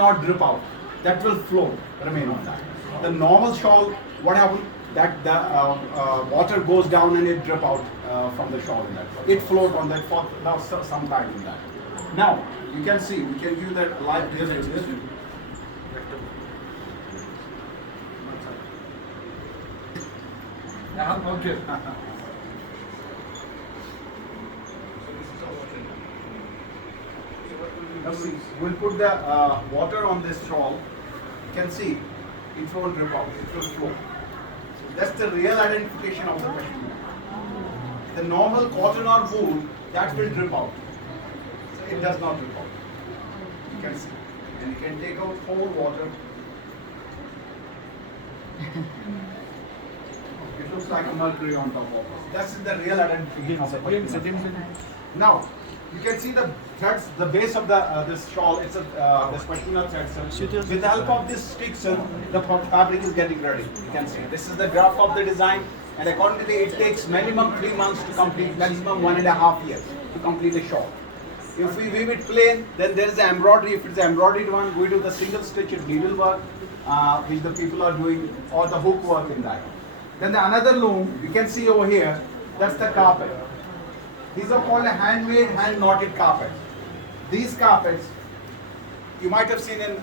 not drip out. That will float, remain on that. The normal shawl, what happens? That the water goes down and it drip out from the shawl in that. It float on that for now some time in that. Now you can see, we can give that live demonstration. Okay. Now see, we'll put the water on this shawl. You can see it won't drip out, it will flow. That's the real identification of the Kashmir. The normal cotton or wool, that will drip out. It does not drip out. You can see. And you can take out whole water. It looks like a mercury on top of it. That's the real identification of the Kashmir. Now, you can see the threads, the base of the this shawl. It's a this particular thread. With the help of this sticks, the fabric is getting ready. You can see this is the graph of the design, and according to the, it takes minimum 3 months to complete, maximum 1.5 years to complete a shawl. If we weave it plain, then there is the embroidery. If it's the embroidered one, we do the single stitch needle work, which the people are doing, or the hook work in that. Then the another loom, you can see over here, that's the carpet. These are called handmade, hand-knotted carpets. These carpets, you might have seen in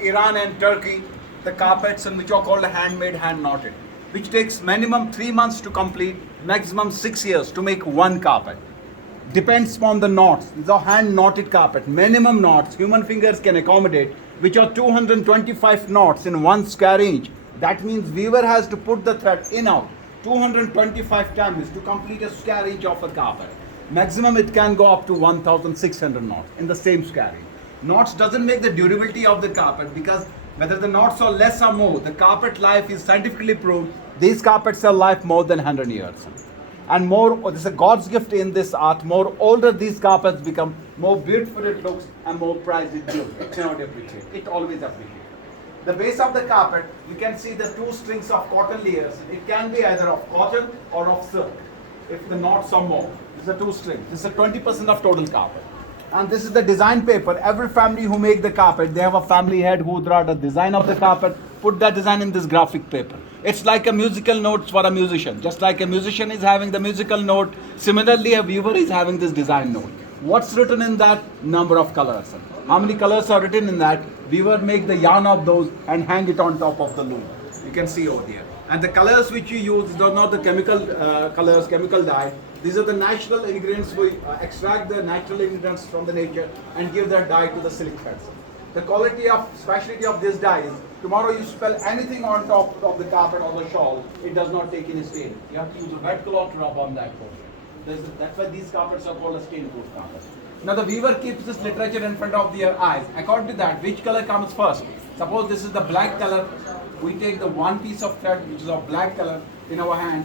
Iran and Turkey, the carpets which are called handmade, hand-knotted, which takes minimum 3 months to complete, maximum 6 years to make one carpet. Depends upon the knots. These are hand-knotted carpet. Minimum knots human fingers can accommodate, which are 225 knots in 1 square inch. That means weaver has to put the thread in out 225 times to complete a square inch of a carpet. Maximum it can go up to 1,600 knots in the same square inch. Knots doesn't make the durability of the carpet, because whether the knots are less or more, the carpet life is scientifically proved. These carpets are life more than 100 years. And more, this is a God's gift in this art. More older these carpets become, more beautiful it looks and more price it gives. It cannot appreciate. It always appreciates. The base of the carpet, you can see the 2 strings of cotton layers. It can be either of cotton or of silk. If the knots are more, this is a 2 string. This is a 20% of total carpet. And this is the design paper. Every family who make the carpet, they have a family head who draw the design of the carpet, put that design in this graphic paper. It's like a musical notes for a musician. Just like a musician is having the musical note, similarly a weaver is having this design note. What's written in that? Number of colors. How many colors are written in that? Weaver make the yarn of those and hang it on top of the loom. You can see over here. And the colors which you use, these are not the chemical colors, chemical dye. These are the natural ingredients. We extract the natural ingredients from the nature and give that dye to the silk threads. The quality of, specialty of this dye is, tomorrow you spill anything on top of the carpet or the shawl, it does not take any stain. You have to use a wet cloth to rub on that portion. That's why these carpets are called a stain-proof carpet. Now the weaver keeps this literature in front of their eyes. According to that, which color comes first? Suppose this is the black color. We take the one piece of thread which is of black color in our hand,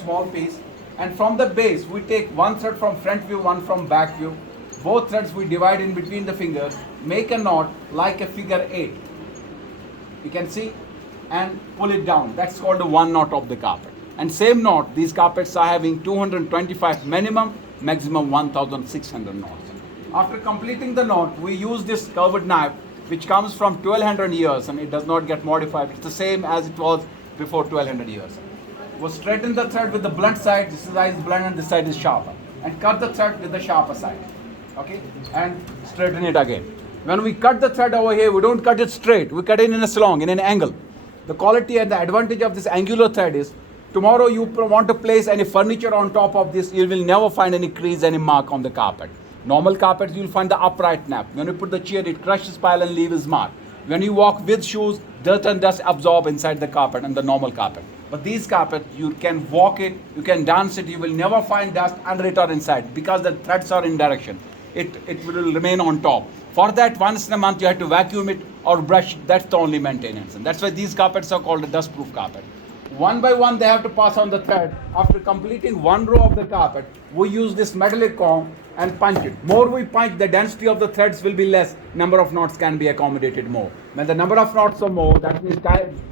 small piece, and from the base we take one thread from front view, one from back view. Both threads we divide in between the fingers, make a knot like a figure 8. You can see, and pull it down. That's called the one knot of the carpet. And same knot, these carpets are having 225 minimum, maximum 1,600 knots. After completing the knot, we use this curved knife which comes from 1200 years and it does not get modified. It's the same as it was before 1200 years. We'll straighten the thread with the blunt side. This side is blunt and this side is sharper. And cut the thread with the sharper side. Okay? And straighten it again. When we cut the thread over here, we don't cut it straight. We cut it in a slong, in an angle. The quality and the advantage of this angular thread is, tomorrow you want to place any furniture on top of this, you will never find any crease, any mark on the carpet. Normal carpets, you will find the upright nap. When you put the chair, it crushes pile and leaves mark. When you walk with shoes, dirt and dust absorb inside the carpet and the normal carpet. But these carpets, you can walk it, you can dance it, you will never find dust under it or inside because the threads are in direction. It will remain on top. For that, once in a month, you have to vacuum it or brush. That's the only maintenance. And that's why these carpets are called a dust-proof carpet. One by one, they have to pass on the thread. After completing one row of the carpet, we use this metallic comb and punch it. More we punch, the density of the threads will be less. Number of knots can be accommodated more. When the number of knots are more, that means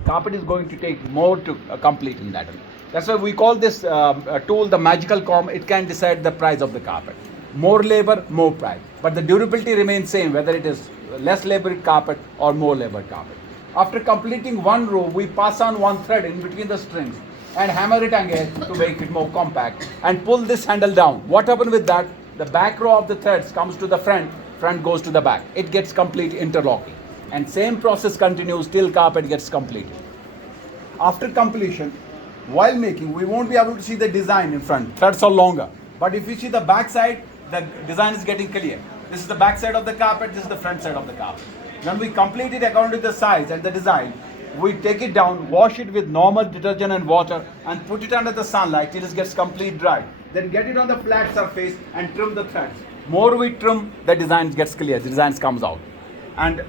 carpet is going to take more to complete in that. That's why we call this tool the magical comb. It can decide the price of the carpet. More labor, more price. But the durability remains same, whether it is less labored carpet or more labored carpet. After completing one row, we pass on one thread in between the strings and hammer it again to make it more compact and pull this handle down. What happens with that? The back row of the threads comes to the front, front goes to the back. It gets complete interlocking. And same process continues till carpet gets completed. After completion, while making, we won't be able to see the design in front. Threads are longer. But if you see the back side, the design is getting clear. This is the back side of the carpet, this is the front side of the carpet. When we complete it according to the size and the design, we take it down, wash it with normal detergent and water and put it under the sunlight till it gets complete dry. Then get it on the flat surface and trim the threads. More we trim, the design gets clear, the design comes out. And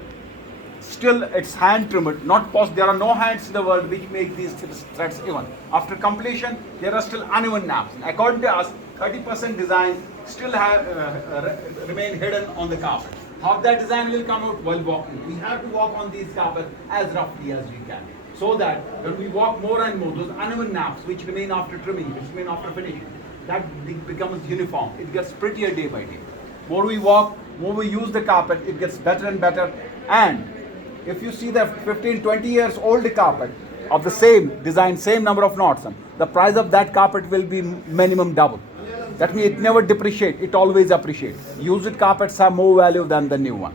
still it's hand trimmed, not there are no hands in the world which make these threads even. After completion, there are still uneven naps. According to us, 30% design still remain hidden on the carpet. How that design will come out while walking? We have to walk on these carpets as roughly as we can, so that when we walk more and more, those uneven naps which remain after trimming, which remain after finishing, that becomes uniform. It gets prettier day by day. More we walk, more we use the carpet, it gets better and better. And if you see the 15-20 years old carpet of the same design, same number of knots, the price of that carpet will be minimum double. That means it never depreciates, it always appreciates. Used carpets have more value than the new one.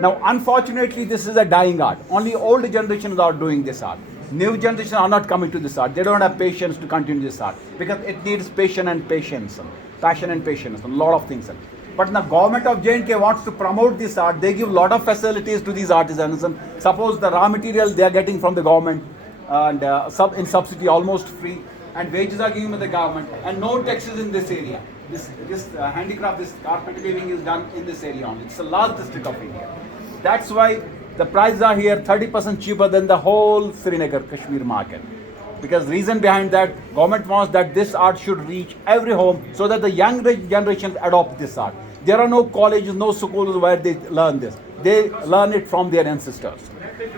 Now, unfortunately, this is a dying art. Only old generations are doing this art. New generations are not coming to this art. They don't have patience to continue this art because it needs passion and patience, a lot of things. But the government of J&K wants to promote this art. They give a lot of facilities to these artisans. And suppose the raw material they are getting from the government and in subsidy almost free, and wages are given by the government, and no taxes in this area. This handicraft, this carpet weaving is done in this area only. It's the last district of India. That's why the prices are here 30% cheaper than the whole Srinagar, Kashmir market. Because reason behind that, government wants that this art should reach every home so that the young generations adopt this art. There are no colleges, no schools where they learn this. They learn it from their ancestors.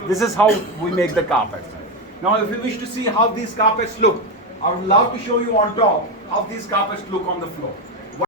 This is how we make the carpets. Now, if you wish to see how these carpets look, I would love to show you on top how these carpets look on the floor.